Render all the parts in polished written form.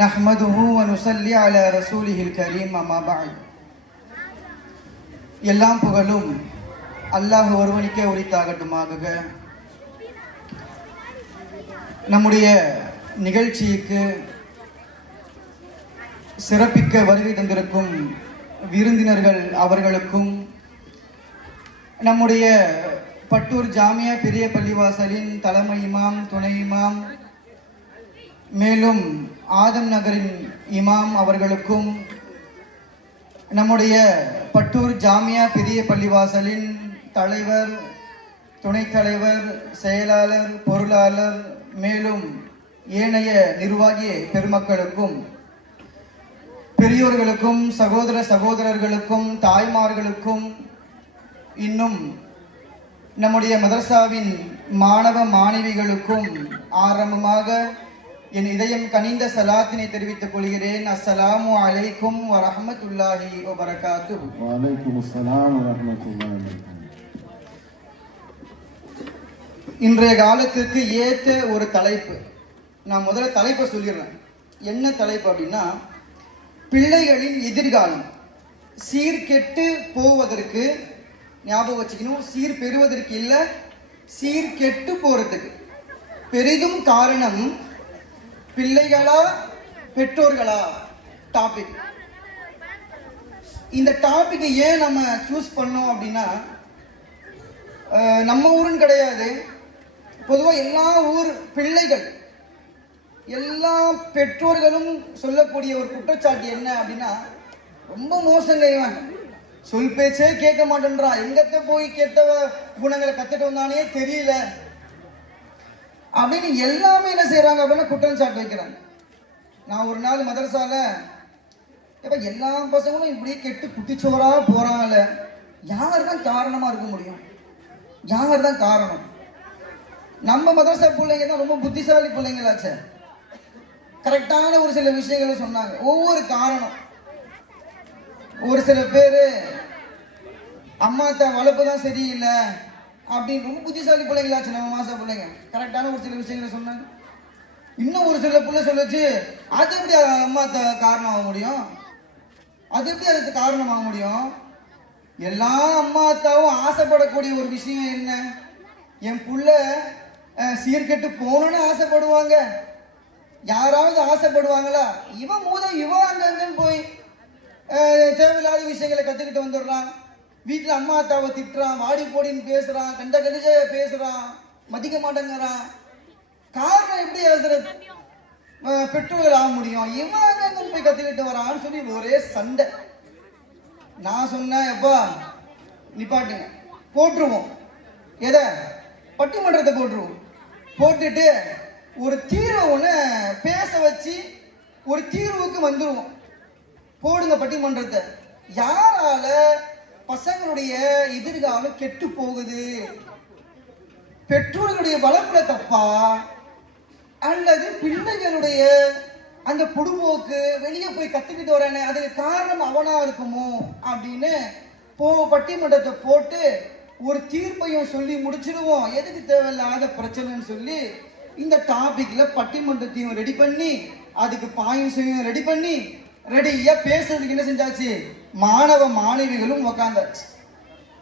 நஹ்மதுஹு வ நுஸல்லி அலா ரசூலிஹில் கரீம் அம்மா பஅத். எல்லாம் புகழும் அல்லாஹ் ஒருவனுக்கே உரித்தாகட்டுமாக. நம்முடைய நிகழ்ச்சிக்கு சிறப்பிக்க வருகை தந்திருக்கும் விருந்தினர்கள் அவர்களுக்கும், நம்முடைய பட்டூர் ஜாமியா பெரிய பள்ளிவாசலின் தலைமை இமாம், துணை இமாம், மேலும் ஆதம் நகரின் இமாம் அவர்களுக்கும், நம்முடைய பட்டூர் ஜாமியா பெரிய பள்ளிவாசலின் தலைவர், துணைத் தலைவர், செயலாளர், பொருளாளர், மேலும் ஏனைய நிர்வாகி பெருமக்களுக்கும், பெரியோர்களுக்கும், சகோதர சகோதரர்களுக்கும், தாய்மார்களுக்கும், இன்னும் நம்முடைய மதரசாவின் மாணவ மாணவிகளுக்கும் ஆரம்பமாக என் இதயம் கனிந்த சலாத்தினை தெரிவித்துக் கொள்கிறேன். அஸ்ஸலாமு அலைக்கும் வரஹ்மத்துல்லாஹி வபரகாத்துஹு. வலைக்கும் அஸ்ஸலாம் வரஹ்மத்துல்லாஹி வபரகாத்துஹு. இன்றைய காலத்திற்கு ஏற்ற ஒரு தலைப்பு. நான் முதல்ல தலைப்பை சொல்லிடுறேன். என்ன தலைப்பு அப்படின்னா, பிள்ளைகளின் எதிர்காலம் சீர்கெட்டு போவதற்கு, ஞாபகம் வச்சுக்கணும், சீர் பெறுவதற்கு இல்லை, சீர்கெட்டு போறதுக்கு பெரிதும் காரணம் பிள்ளைகளா பெற்றோர்களா டாபிக். இந்த டாபிக் ஏன் நம்ம சூஸ் பண்ணோம் அப்படின்னா, நம்ம ஊருன்னு கிடையாது, பொதுவாக எல்லா ஊர் பிள்ளைகள், எல்லா பெற்றோர்களும் சொல்லக்கூடிய ஒரு குற்றச்சாட்டு என்ன அப்படின்னா, ரொம்ப மோசங்க, இவன் சொல் பேச்சே கேட்க மாட்டேன்றான், எங்கத்த போய் கெட்ட குணங்களை கத்துட்டு வந்தானே தெரியல அப்படின்னு எல்லாமே என்ன செய்யறாங்க அப்படின்னா குற்றம் சாட்டு வைக்கிறாங்க. நான் ஒரு நாள் மதரசால எல்லா பசங்களும் இப்படி கெட்டு குட்டிச்சோரா போறாங்கல்ல, யார் தான் காரணமா இருக்க முடியும்? யார் தான் காரணம்? நம்ம மதரசா பிள்ளைங்க தான் ரொம்ப புத்திசாலி பிள்ளைங்களாச்சே. கரெக்டான ஒரு சில விஷயங்களை சொன்னாங்க. ஒவ்வொரு காரணம், ஒரு சில பேரு அம்மா வளர்ப்பு தான் சரியில்லை அப்படின்னு ரொம்ப புத்திசாலி பிள்ளைங்களாச்சு நம்ம மாச பிள்ளைங்க. கரெக்டான ஒரு சில விஷயங்களை சொன்னாங்க. இன்னும் ஒரு சில பிள்ளை சொல்லிச்சு, அது எப்படி அம்மா காரணம் ஆக முடியும்? அது எப்படி அதுக்கு காரணம் ஆக முடியும்? எல்லா அம்மா அத்தாவும் ஆசைப்படக்கூடிய ஒரு விஷயம் என்ன? என் புள்ள சீர்கெட்டு போகணும்னு ஆசைப்படுவாங்க. யாராவது ஆசைப்படுவாங்களா? இவன் இவன் அங்கன்னு போய் தேவையில்லாத விஷயங்களை கத்துக்கிட்டு வந்துடுறான். வீட்டில் அம்மா அத்தாவை திட்டுறான், வாடி போடின்னு பேசுறான், கண்ட கடிஜ பேசுறான், மதிக்க மாட்டேங்கிறான். காரணம் எப்படி பெற்றோர்கள் ஆக முடியும்? இவன் அங்கன்னு போய் கத்துக்கிட்டு வரான்னு சொல்லி ஒரே சண்டை. நான் சொன்னேன், எப்பா நிப்பாட்டுங்க, போட்டுருவோம், எதை பட்டிமன்றத்தை போட்டுருவோம், போட்டுட்டு ஒரு தீர்வை ஒன்று பேச வச்சு ஒரு தீர்வுக்கு வந்துடுவோம். போடுங்க பட்டிமன்றத்தை. யாரால பசங்களுடைய எதிர்காலம் கெட்டு போகுது? பெற்றோர்களுடைய வளர்ப்புல தப்பா, அல்லது பிள்ளைகளுடைய அந்த பொடுபோக்கு வெளியே போய் கத்துக்கிட்டு வரானே அதுக்கு காரணம் அவனா இருக்குமோ அப்படின்னு பட்டிமன்றத்தை போட்டு ஒரு தீர்ப்பையும் சொல்லி முடிச்சிடுவோம். எதுக்கு தேவையில்லாத பிரச்சனைன்னு சொல்லி இந்த டாபிக்ல பட்டிமன்றத்தையும் ரெடி பண்ணி, அதுக்கு பாயிண்ட்ஸையும் ரெடி பண்ணி, ரெடியா பேசுறதுக்கு என்ன செஞ்சாச்சு, மாணவ மாணவிகளும் உக்காந்தாச்சு.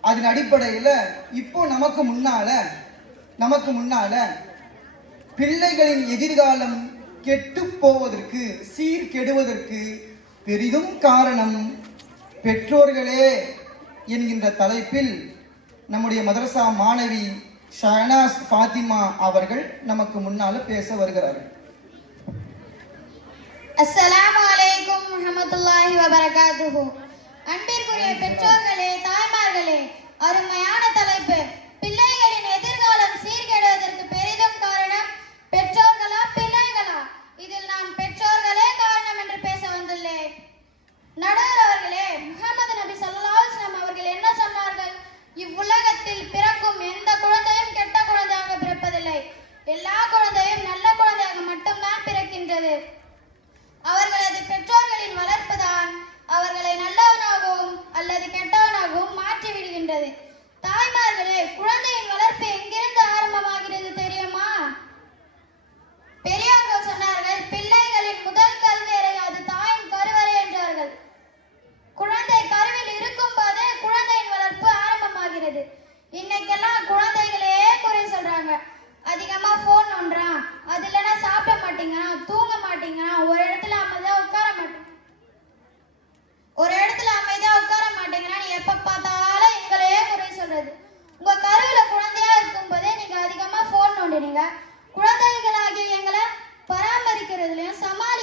அதன் அடிப்படையில் இப்போ நமக்கு முன்னால பிள்ளைகளின் எதிர்காலம் கெட்டு போவதற்கு, சீர்கெடுவதற்கு பெரிதும் காரணம் பெற்றோர்களே என்கின்ற தலைப்பில் நம்முடைய மதரசா மாணவி ஷஹனாஸ் ஃபாத்திமா அவர்கள் நமக்கு முன்னால பேச வருகிறார்கள். அஸ்ஸலாமு அலைக்கும் வரஹ்மத்துல்லாஹி வபரகாத்துஹு. அன்பிற்குரிய பெற்றோர்களே, தாய்மார்களே, அருமையான தலைப்பு. பிள்ளைகளின் எதிர்காலம் சீர்கெடுவதற்கு பெரிதும் காரணம் பெற்றோர்களா பிள்ளைகளா? இதில் நான் பெற்றோர்களே காரணம் என்று பேச வந்துள்ளேன். நடுவர் அவர்களே, முஹம்மது நபி ஸல்லல்லாஹு அலைஹி வஸல்லம் அவர்கள் என்ன சொன்னார்கள்? இவ்வுலகத்தில் பிறக்கும் எந்த குழந்தையும் கெட்ட குழந்தையாக பிறப்பதில்லை. எல்லா குழந்தையும் நல்ல குழந்தையாக மட்டும்தான் பிறக்கின்றது. அவர்களது பெற்றோர்களின் வளர்ப்புதான் அவர்களை நல்லவனாகவும் அல்லது கெட்டவனாகவும் மாற்றி விடுகின்றது. தாய்மார்களே, குழந்தையின் வளர்ப்பு எங்கிருந்து ஆரம்பமாகிறது தெரியுமா? பெரியவர்கள் சொன்னார்கள், பிள்ளைகளின் முதல் கல்வி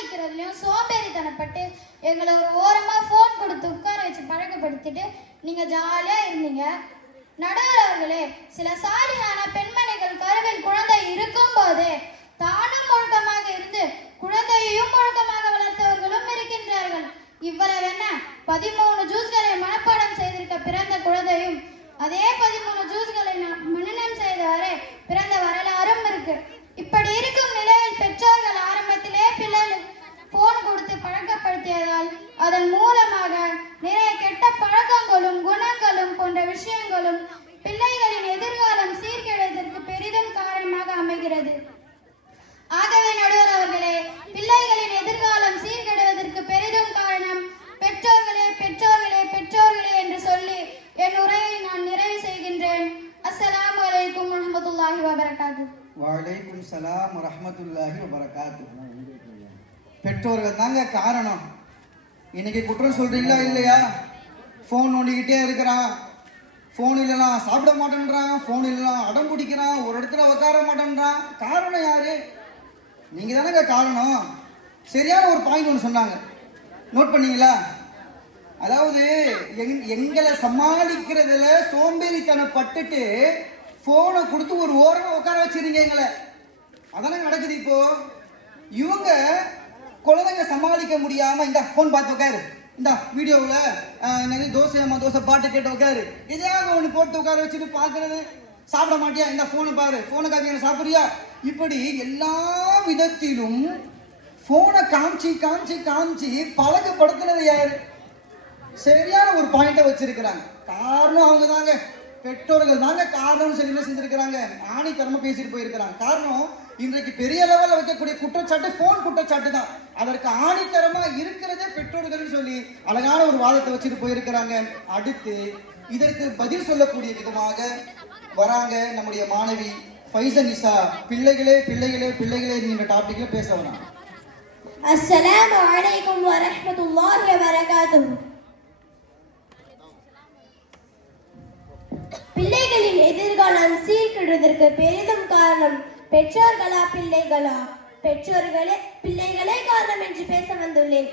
சமாளிக்கிறதுலயும் சோம்பேறித்தனப்பட்டு எங்களை ஒரு ஓரமா ஃபோன் கொடுத்து உட்கார வச்சு பழக்கப்படுத்திட்டு நீங்க ஜாலியா இருந்தீங்க. நடுவர் அவர்களே, சில சாலியான பெண்மணிகள் கருவில் குழந்தை இருக்கும் போதே தானும் ஒழுக்கமாக இருந்து குழந்தையையும் ஒழுக்கமாக வளர்த்தவர்களும் இருக்கின்றார்கள். இவ்வளவு என்ன, 13 ஜூஸ்களை மனப்பாடம் செய்திருக்க பிறந்த குழந்தையும் அதே 13 ஜூஸ்களை மனனம் செய்தவரே பிறந்த வரலாறும் இருக்கு. இப்படி இருக்கும் நிலையில் பெற்றோர்கள் ஆரம்பத்திலே பிள்ளைகளுக்கு போன் கொடுத்து பழக்கப்படுத்தியதால் அதன் மூலமாக நிறைய கெட்ட பழக்கங்களும் குணங்களும் போன்ற விஷயங்களும் பிள்ளைகளின் எதிர்காலம் சீர்கேடுவதற்கு பெரிதும் காரணமாக அமைகிறது. ஆகவே நடுவர் அவர்களே, பிள்ளைகளின் எதிர்காலம் சீர்கேடுவதற்கு பெரிதும் காரணம் பெற்றோர்களே பெற்றோர்களே பெற்றோர்களே என்று சொல்லி என் உரையை நான் நிறைவு செய்கின்றேன். அஸ்ஸலாமு அலைக்கும் வரஹ்மத்துல்லாஹி வபரகாத்துஹு. வலைக்கும் சலாம் வரஹ்மத்துல்லாஹி வபரகாத்துஹு. பெற்றோர்கள் தாங்க காரணம். இன்னைக்கு குற்றம் சொல்றீங்களா இல்லையா? ஃபோன் நோண்டிக்கிட்டே இருக்கிறான், ஃபோன் இல்லைனா சாப்பிட மாட்டேன்றான், ஃபோன் இல்லைனா அடம் பிடிக்கிறான், ஒரு இடத்துல உட்கார மாட்டேன்றான். காரணம் யாரு? நீங்க தானங்க காரணம். சரியான ஒரு பாயிண்ட் ஒன்று சொன்னாங்க, நோட் பண்ணீங்களா? அதாவது எங்களை சமாளிக்கிறதுல சோம்பேறித்தனப்பட்டுட்டு போனை கொடுத்து ஒரு ஓரமா உட்கார வச்சிருங்க எங்களை. அதானே நடக்குது இப்போ. இவங்க குழந்தைங்க சமாளிக்க முடியாம இந்த போன் பார்த்து உட்காரு, இந்த வீடியோவில் தோசை தோசை பாட்டு கேட்டு உட்காரு, எதையாவது ஒன்று போட்டு உட்கார வச்சுட்டு பார்க்கறது. சாப்பிட மாட்டியா, இந்த போனை பாரு, போனை காப்பி சாப்பிடுறியா, இப்படி எல்லா விதத்திலும் போனை காமிச்சு காமிச்சு காமிச்சு பழக்கப்படுத்துனது யாரு? சரியான ஒரு பாயிண்ட வச்சிருக்கிறாங்க. காரணம் அவங்க தாங்க, பெற்றோர்கள் தாங்க காரணம் சொல்லி செஞ்சிருக்கிறாங்க. ஆணித்தரமா பேசிட்டு போயிருக்கிறாங்க. காரணம் இன்றைக்கு பெரிய லெவல்ல வைக்கக்கூடிய குற்றச்சாட்டு போன் குற்றச்சாட்டு தான். அதற்கு ஆணித்தரமா இருக்கிறதே பெற்றோர்கள் சொல்லி அழகான ஒரு வாதத்தை வச்சுட்டு போயிருக்கிறாங்க. அடுத்து இதற்கு பதில் சொல்லக்கூடிய விதமாக வராங்க நம்முடைய மாணவி ஃபைசனிசா. பிள்ளைகளே பிள்ளைகளே பிள்ளைகளே என்கிற டாபிக்ல பேச வராங்க. அஸ்ஸலாமு அலைக்கும் வரஹ்மத்துல்லாஹி வபரகாத்துஹு. பிள்ளைகளின் எதிர்காலம் சீர்கெடுவதற்கு பெரிதும் காரணம் பெற்றோர்களா பிள்ளைகளா? பெற்றோர்களே பிள்ளைகளே காரணம் என்று பேச வந்துள்ளேன்.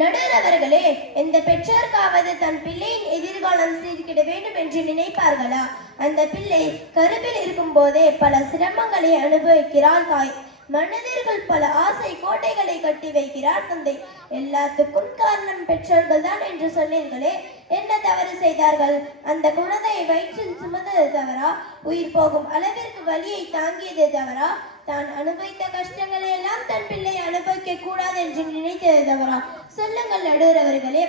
நடுவர் அவர்களே, எந்த பெற்றோருக்காவது தன் பிள்ளையின் எதிர்காலம் சீர்கிட வேண்டும் என்று நினைப்பார்களா? அந்த பிள்ளை கருவில் இருக்கும் போதே பல சிரமங்களை அனுபவிக்கிறாள் தாய். மனிதர்கள் பல ஆசை கோட்டைகளை கட்டி வைக்கிறார் தந்தை. எல்லாத்துக்கும் காரணம் பெற்றோர்கள் தான் என்று சொன்னீர்களே, என்ன தவறு செய்தார்கள்? அந்த குழந்தையை வயிற்றில் சுமந்தது தவறா? உயிர் போகும் அளவிற்கு வலியை தாங்கியது தவறா? தான் அனுபவித்த கஷ்டங்களை எல்லாம் தன் பிள்ளை அனுபவிக்க கூடாது என்று நினைத்தது தவறா? சொல்லுங்கள் நடுவர் அவர்களே.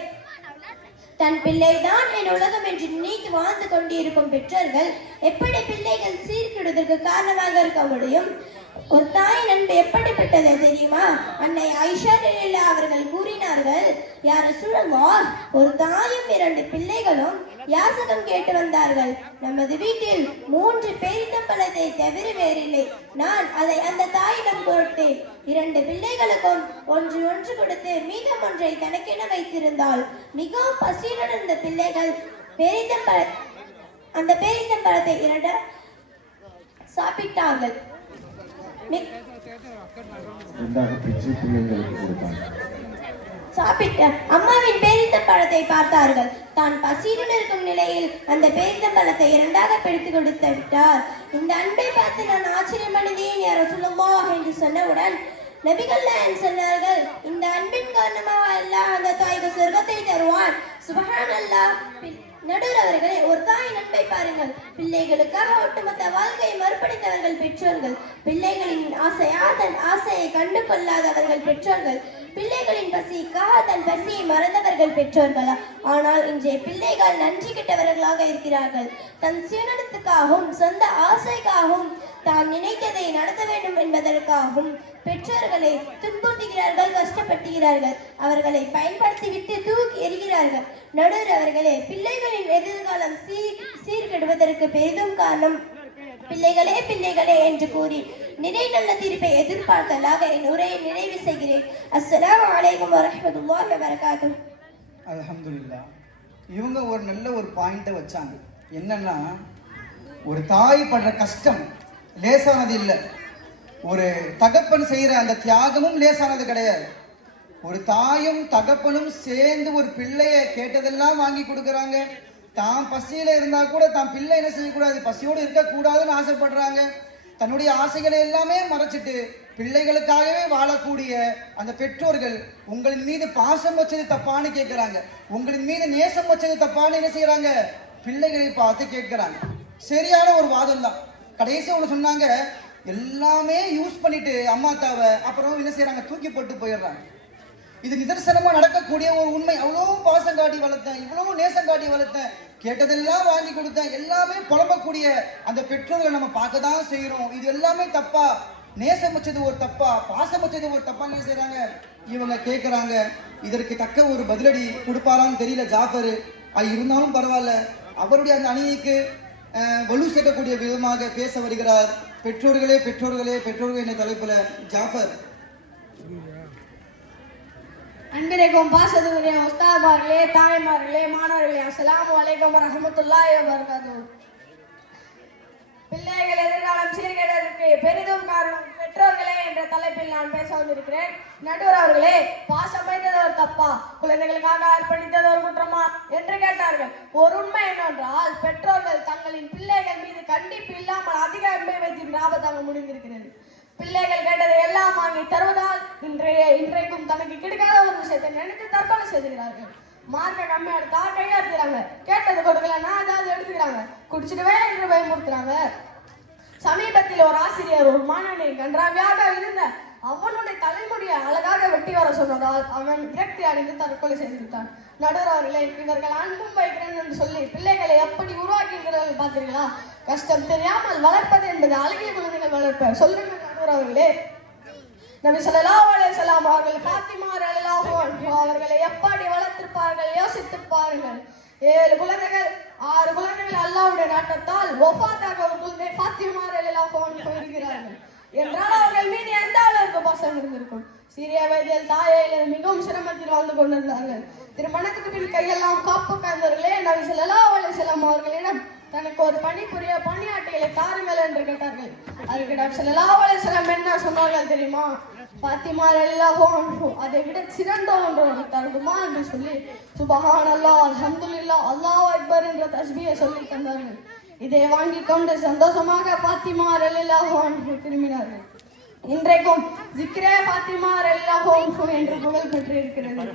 தன் பிள்ளை தான் என் உலகம் என்று நினைத்து வாழ்ந்து கொண்டிருக்கும் பெற்றோர்கள் எப்படி பிள்ளைகள் சீர்கெடுவதற்கு காரணமாக இருக்க முடியும்? ஒரு தாயின் அன்பு எப்படிப்பட்டது தெரியுமா? அன்னை ஆயிஷா ரலியல்லாஹு அவர்கள் கூறினார்கள், யா ரசூலல்லாஹ், ஒரு தாயும் 2 பிள்ளைகளும் யாசகம் கேட்டு வந்தார்கள். நமது வீட்டில் 3 பேரித்தம்பழத்தை தவிர வேறில்லை. நான் அதை அந்த தாயிடம் கொடுத்தேன். 2 பிள்ளைகளுக்கும் ஒன்று கொடுத்து மீதம் ஒன்றை தனக்கென வைத்திருந்தாள். மிகவும் பசியுடன் இருந்த பிள்ளைகள் அந்த பேரித்தம்பழத்தை 2 சாப்பிட்டார்கள். சாப்பிட்ட அம்மாவின் பேரித்தம்பழத்தை பார்த்தார்கள். தான் பசியுடன் இருக்கும் நிலையில் அந்த பேரித்தம்பழத்தை 2ஆக பிரித்து கொடுத்து விட்டார். இந்த அன்பை பார்த்து நான் ஆச்சரியமடைந்தேன் யா ரசூலுல்லாஹ் என்று சொன்னவுடன் நபிகள் நாயகம் சொன்னார்கள், இந்த அன்பின் காரணமாக அல்லாஹ் அந்த தாய்க்கு சொர்க்கத்தை தருவான். சுப்ஹானல்லாஹ். நடுவர் அவர்களே, ஒரு தாயின் அன்பை பாருங்கள். பிள்ளைகளுக்காக ஒட்டுமொத்த வாழ்க்கையை மறுபடித்தவர்கள் பெற்றோர்கள். பிள்ளைகளின் தன் ஆசையை கண்டு கொள்ளாதவர்கள் பெற்றோர்கள். பிள்ளைகளின் பசிக்காக தன் பசியை மறந்தவர்கள் பெற்றோர்களா? ஆனால் இன்றைய பிள்ளைகள் நன்றி கெட்டவர்களாக இருக்கிறார்கள். தன் சுயநலத்துக்காகவும் சொந்த ஆசைக்காகவும் தான் நினைத்ததை நடத்த வேண்டும் என்பதற்காகவும் பெற்றோர்களை துன்புறுத்துகிறார்கள், கஷ்டப்படுத்துகிறார்கள். அவர்களை பயன்படுத்திவிட்டு தூக்கி எறிகிறார்கள். நடுவர் அவர்களே, பிள்ளைகளின் எதிர்காலம் சீர்கெடுவதற்கு பெரிதும் காரணம் பிள்ளைகளே பிள்ளைகளே என்று கூறி நிறை நல்ல தீர்ப்பை எதிர்பார்த்தலாக என் உரையை நிறைவு செய்கிறேன். அஸ்ஸலாமு அலைக்கும் வரஹ்மத்துல்லாஹி வபரகாத்துஹு. அல்ஹம்துலில்லாஹ். இவங்க ஒரு நல்ல ஒரு பாயிண்ட்டை வச்சாங்க. என்னன்னா, ஒரு தாய் படுற கஷ்டம் லேசானது இல்லை. ஒரு தகப்பன் செய்யற அந்த தியாகமும் லேசானது கிடையாது. ஒரு தாயும் தகப்பனும் சேர்ந்து ஒரு பிள்ளைய கேட்டதெல்லாம் வாங்கி கொடுக்கறாங்க. தான் பசியில இருந்தா கூட தான் பிள்ளை என்ன செய்யக்கூடாது, பசியோடு இருக்கக்கூடாதுன்னு ஆசைப்படுறாங்க. தன்னுடைய ஆசைகளை எல்லாமே மறைச்சிட்டு பிள்ளைகளுக்காகவே வாழக்கூடிய அந்த பெற்றோர்கள் உங்களின் மீது பாசம் வச்சது தப்பான்னு கேட்கிறாங்க. உங்களின் மீது நேசம் வச்சது தப்பான்னு என்ன செய்யறாங்க, பிள்ளைகளை பார்த்து கேட்கிறாங்க. சரியான ஒரு வாதம் தான். கடைசி ஒன்று சொன்னாங்க, எல்லாமே யூஸ் பண்ணிட்டு அம்மா தாவை அப்புறம் என்ன செய்யறாங்க, தூக்கி போட்டு போயிடுறாங்க. இது நிதர்சனமா நடக்கக்கூடிய ஒரு உண்மை. அவ்வளோ பாசம் காட்டி வளர்த்தேன், இவ்வளவு நேசம் காட்டி வளர்த்தேன், கேட்டதெல்லாம் வாங்கி கொடுத்தேன், எல்லாமே புலம்பக்கூடிய அந்த பெற்றோர்கள் நம்ம பார்க்க தான் செய்யறோம். இது எல்லாமே தப்பா? நேசம் வச்சது ஒரு தப்பா, பாசம் வச்சது ஒரு தப்பா என்ன செய்யறாங்க இவங்க கேட்கறாங்க. இதற்கு தக்க ஒரு பதிலடி கொடுப்பாரான்னு தெரியல ஜாஃபர். இருந்தாலும் பரவாயில்ல, அவருடைய அந்த அணிக்கு வலு சேர்க்கக்கூடிய விதமாக பேச வருகிறார். பெற்றோர்களே பெற்றோர்களே பெற்றோர்கள் என்ற தலைப்புல ஜாஃபர். அன்பிற்கும் பாசத்துக்குரிய உஸ்தாத்மார்களே, தாய்மார்களே, மாணவர்களே, அஸ்ஸலாமு அலைக்கும் வரஹ்மத்துல்லாஹி வபரகாத்துஹு. பிள்ளைகள் எதிர்காலம் சீர்கேடுவதற்கு பெரிதும் காரணம் பெற்றோர்களே என்ற தலைப்பில் நான் பேச வந்திருக்கிறேன். நடுவர் அவர்களே, பாசம் வைத்தது ஒரு தப்பா, குழந்தைகளுக்காக அர்ப்பணித்தது ஒரு குற்றமா என்று கேட்டார்கள். ஒரு உண்மை என்னவென்றால், பெற்றோர்கள் தங்களின் பிள்ளைகள் மீது கண்டிப்பு இல்லாமல் அதிக அன்பை வைத்து ஆபத்தாக முடிந்திருக்கிறது. பிள்ளைகள் கேட்டதை எல்லாம் வாங்கி தருவதால் இன்றைக்கும் தனக்கு கிடைக்காத ஒரு விஷயத்தை நினைத்து தற்கொலை செய்கிறார்கள். மார்க்கை கம்மியா எடுத்தா கையாடுறாங்க, கேட்டது கொடுக்கலன்னா அதாவது எடுத்துக்கிறாங்க, குடிச்சிடுவே என்று பயமுறுத்துறாங்க. சமீபத்தில் ஒரு ஆசிரியர் ஒரு மாணவனை கன்றாவியாக இருந்த அவனுடைய தலைமுடியை அழகாக வெட்டி வர சொன்னதால் அவன் விரக்தி அடைந்து தற்கொலை செய்து விட்டான். நடுவர் அவர்களே, இவர்கள் அன்பும் வைக்கிறேன் என்று சொல்லி பிள்ளைகளை எப்படி உருவாக்குகிறார்கள் பார்த்தீர்களா? கஷ்டம் தெரியாமல் வளர்ப்பது என்பது அழகிய குழந்தைகள் வளர்ப்ப. சொல்லுங்க நடுவர் அவர்களே. நபி ஸல்லல்லாஹு அலைஹி வஸல்லம் அவர்கள் ஃபாத்திமா ரலியல்லாஹு அன்ஹா அவர்களை எப்படி வளர்த்திருப்பார்கள் யோசித்து பாருங்கள். 7 குழந்தைகள் 6 குழந்தைகள் அல்லாஹ்வுடைய நாட்டத்தால் வஃபாத்தாக ஒரு குழந்தை ஃபாத்திமா ரலியல்லாஹு அன்ஹா இருக்கிறார்கள் என்றால் அவர்கள் மீது எந்த அளவுக்கு பாசம் இருந்திருக்கும். சிறிய வயதில் தாயை மிகவும் சிரமத்தில் வாழ்ந்து கொண்டிருந்தார்கள். திருமணத்துக்கு பின் கையெல்லாம் காப்பு காய்ந்தவர்களே நபி ஸல்லல்லாஹு அலைஹி வஸல்லம் அவர்களிடம் தனக்கு ஒரு பணிபுரிய பணியாட்களை தாருங்கள் என்று கேட்டார்கள். அதுக்கு நபி ஸல்லல்லாஹு அலைஹி வஸல்லம் என்ன சொன்னார்கள் தெரியுமா? ஃபாத்திமா ரலியல்லாஹு அன்ஹா அதை விட சிறந்த ஒன்று தருமா என்று சொல்லி சுபஹானல்லாஹ், அல்ஹம்துலில்லாஹ், அல்லாஹு அக்பர் என்ற தஸ்பீஹை சொல்லி தந்தார்கள். இதை வாங்கி கொண்டு சந்தோஷமாக ஃபாத்திமா ரலியல்லாஹு அன்ஹா திரும்பினார்கள். இன்றைக்கும் ஜிக்ரே ஃபாத்திமா ரலியல்லாஹு அன்ஹா என்று புகழ் பெற்றிருக்கிறது.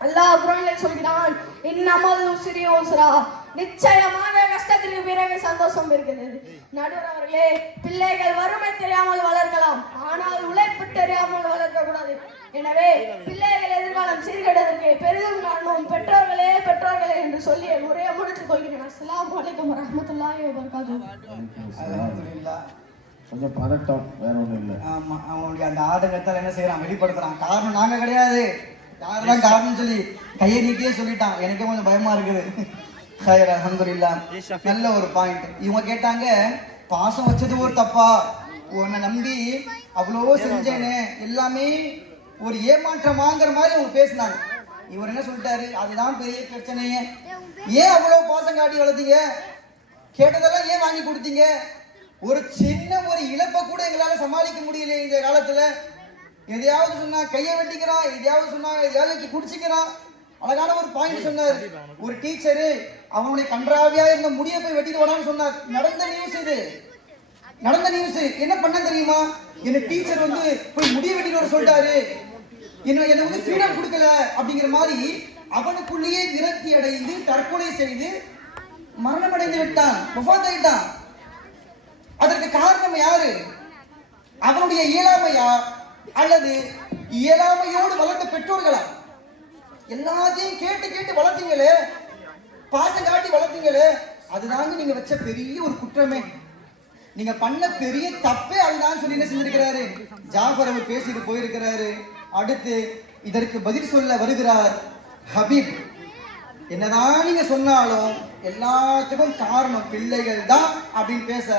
அல்லாஹ் குர்ஆனில் சொல்கிறான், இன்னமல் உஸ்ரி யுஸ்ரா, நிச்சயமாக கஷ்டத்திற்கு பிறகு சந்தோஷம் இருக்கிறது. நடுவர் அவர்களே, பிள்ளைகள் வறுமை தெரியாமல் வளர்க்கலாம், ஆனால் உழைப்பு தெரியாமல் வளர்க்க கூடாது. எனவே பிள்ளைகள் எதிர்காலம் சீர்கேடுவதற்கு பெரிதும் காரணம் பெற்றோர்களே பெற்றோர்களே என்று சொல்லி உரையை முடித்துக் கொள்கிறேன். அஸ்ஸலாமு அலைக்கும் வரஹ்மத்துல்லாஹி வபரகாத்துஹு. அல்ஹம்துலில்லாஹ். கொஞ்சம் பதட்டம், வேற ஒன்றும் இல்லை. ஆமா, அவங்களுடைய அந்த ஆதங்கத்தால் என்ன செய்யறான், வெளிப்படுத்துறான். காரணம் நாங்க கிடையாது, யாருதான் காரணம் சொல்லி கையை நீட்டியே சொல்லிட்டான். எனக்கே கொஞ்சம் பயமா இருக்குது. அல்ஹம்துலில்லாஹ். நல்ல ஒரு பாயிண்ட். இவங்க கேட்டாங்க, பாசம் வச்சது ஒரு தப்பா, உன்னை நம்பி அவ்வளோ செஞ்சேனே எல்லாமே ஒரு ஏமாற்றமாங்கிற மாதிரி அவங்க பேசினாங்க. இவர் என்ன சொல்லிட்டாரு, அதுதான் பெரிய பிரச்சனையே. ஏன் அவ்வளோ பாசம் காட்டி வளர்த்தீங்க, கேட்டதெல்லாம் ஏன் வாங்கி கொடுத்தீங்க, ஒரு சின்ன ஒரு இழப்பை கூட எங்களால சமாளிக்க முடியல இந்த காலத்துல. எதையாவது சொன்னா கையை வெட்டிக்கிறான், எதையாவது சொன்னா எதையாவது குடிச்சிக்கிறான். அழகான ஒரு பாயிண்ட் சொன்னார். ஒரு டீச்சரு அவனுடைய கன்றாவியா இருந்த முடியை போய் வெட்டிட்டு வரான்னு சொன்னார். நடந்த நியூஸ் இது, நடந்த நியூஸ். என்ன பண்ண தெரியுமா, என்ன டீச்சர் வந்து போய் முடியை வெட்டிட்டு வர சொல்லிட்டாரு, என்ன வந்து ஃப்ரீடம் கொடுக்கல அப்படிங்கிற மாதிரி அவனுக்குள்ளேயே விரக்தி அடைந்து தற்கொலை செய்து மரணம் அடைந்து விட்டான், வஃபாத் ஆயிட்டான். அதற்கு காரணம் யாரு? அவனுடைய இயலாமையா அல்லது இயலாமையோடு வளர்ந்த பெற்றோர்களா? எல்லாத்தையும் கேட்டு கேட்டு வளர்த்தீங்களே, பாசம் காட்டி வளர்த்தீங்களே, அதுதாங்க நீங்க வச்ச பெரிய ஒரு குற்றமே, நீங்க பண்ண பெரிய தப்பே அதுதான் சொல்லி என்ன செஞ்சிருக்கிறாரு ஜாஃபர் அவர் பேசிட்டு போயிருக்கிறாரு. அடுத்து இதற்கு பதில் சொல்ல வருகிறார் ஹபீப். என்னதான் நீங்க சொன்னாலும் எல்லாத்துக்கும் காரணம் பிள்ளைகள் தான் அப்படின்னு பேச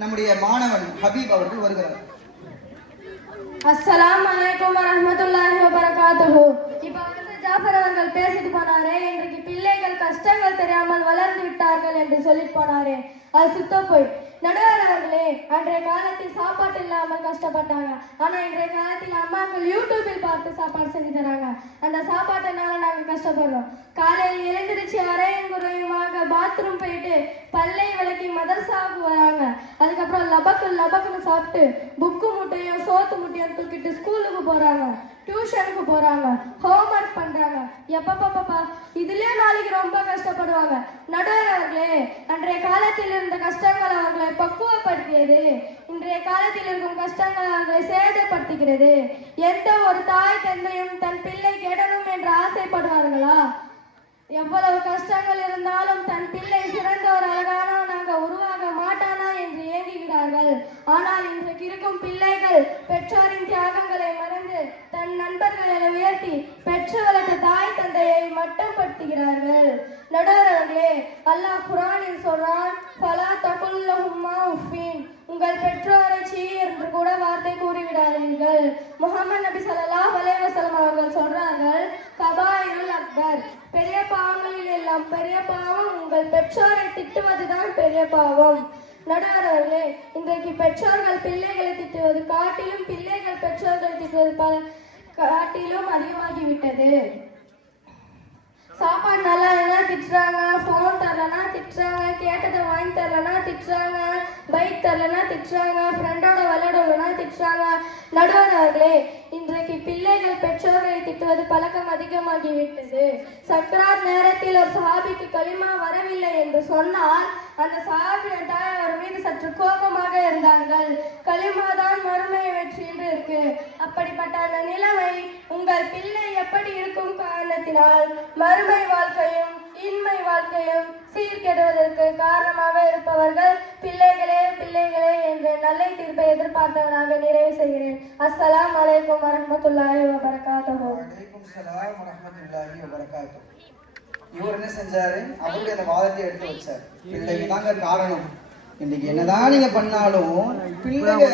நம்முடைய மாணவன் ஹபீப் அவர்கள் வருகிறார். அஸ்ஸலாமு அலைக்கும் வரஹ்மத்துல்லாஹி வபரகாத்துஹு. இப்போ ஜாஃபர் அவர்கள் பேசிட்டு போனாரே, இன்றைக்கு பிள்ளைகள் கஷ்டங்கள் தெரியாமல் வளர்ந்து விட்டார்கள் என்று சொல்லிட்டு போனாரே, அது சுத்த போய். நடுவர் அவர்களே, அன்றைய காலத்தில் சாப்பாட்டு இல்லாமல் கஷ்டப்பட்டாங்க. ஆனா இன்றைய காலத்தில் அம்மாக்கள் யூடியூபில் பார்த்து சாப்பாடு செஞ்சு தராங்க. அந்த சாப்பாட்டினால நாங்க கஷ்டப்படுறோம். காலையில் எழுந்திருச்சு அரையும் குறையுமாக பாத்ரூம் போயிட்டு பல்லை விளக்கி மதரசாவுக்கு வராங்க. அதுக்கப்புறம் லபக்குன்னு சாப்பிட்டு புக்கு முட்டையும் சோத்து முட்டையும் தூக்கிட்டு ஸ்கூலுக்கு போறாங்க, டியூஷனுக்கு போறாங்க, ஹோம்ஒர்க் பண்றாங்க. எப்பப்பா இதுலயே நாளைக்கு ரொம்ப கஷ்டப்படுவாங்க. நடுவர் அவர்களே, அன்றைய காலத்தில் இருந்த கஷ்டங்கள் அவர்களை பக்குவப்படுத்தியது, இன்றைய காலத்தில் இருக்கும் கஷ்டங்கள் அவர்களை சேதப்படுத்துகிறது. எந்த ஒரு தாய் தந்தையும் தன் பிள்ளை கெடணும் என்று ஆசைப்படுவார்களா? எவ்வளவு கஷ்டங்கள் இருந்தாலும் தன் பிள்ளை சிறந்த ஒரு அழகானவனாக உருவாக மாட்டானா என்று ஏங்குகிறார்கள். ஆனால் இன்றைக்கு இருக்கும் பிள்ளைகள் பெற்றோரின் தியாகங்களை மறந்து தன் நண்பர்களை உயர்த்தி பெற்றோர்களது தாய் தந்தையை மட்டப்படுத்துகிறார்கள். நடுவர்களே, அல்லாஹ் குர்ஆனில் சொல்றான், ஃபலா தகுல்லஹும்மா உஃபின், உங்கள் பெற்றோரை சீ என்று கூட வார்த்தை கூறிவிடாதீர்கள். முஹம்மது நபி ஸல்லல்லாஹு அலைஹி வஸல்லம் அவர்கள் சொல்றார்கள், கபாயிருல் அக்பர், பெரிய பாவங்களில் எல்லாம் பெரிய பாவம் உங்கள் பெற்றோரை திட்டுவதுதான் பெரிய பாவம். நடுவர் அவர்களே, இன்றைக்கு பெற்றோர்கள் பிள்ளைகளை திட்டுவது காட்டிலும் பிள்ளைகள் பெற்றோர்களை திட்டுவது காட்டிலும் அதிகமாகிவிட்டது. சாப்பாடு நல்லா இல்லைனா திட்டுறாங்க, ஃபோன் தரலனா திட்டுறாங்க, கேட்டதை வாங்கி தரலனா திட்டுறாங்க, பைக் தரலனா திட்டுறாங்க, ஃப்ரெண்டோட விளையாடலனா திட்டுறாங்க. நடுவர் அவர்களே, இன்றைக்கு பிள்ளைகள் பெற்றோரை திட்டுவது பழக்கம் அதிகமாகிவிட்டது. சக்கராத் நேரத்தில் ஒரு சஹாபிக்கு கலிமா வரவில்லை என்று சொன்னால் அந்த சஹாபியின் தாய் அவர் மீது சற்று கோபமாக இருந்தார்கள். கலிமா தான் மறுமை வெற்றி என்று இருக்கு. அப்படிப்பட்ட அந்த நிலைமை உங்கள் பிள்ளை எப்படி இருக்கும் காரணத்தினால் மறுமை வாழ்க்கையும் இன்மை வாழ்க்கையும் சீர்கெடுவதற்கு காரணமாக இருப்பவர்கள் பிள்ளைகளே பிள்ளைகளே என்ற நல்ல தீர்ப்பை எதிர்பார்த்தவனாக நிறைவு செய்கிறேன். அஸ்ஸலாமு அலைக்கும் வரஹ்மத்துல்லாஹி வபரகாத்துஹு. வலைக்கும் ஸலாம் வரஹ்மத்துல்லாஹி வபரகாத்துஹு. இவர் என்ன செஞ்சாரு? அவருடைய அந்த வாதத்தை எடுத்து வச்சார். பிள்ளைங்க தாங்க காரணம். இன்னைக்கு என்னதான் நீங்க பண்ணாலும் பிள்ளைங்க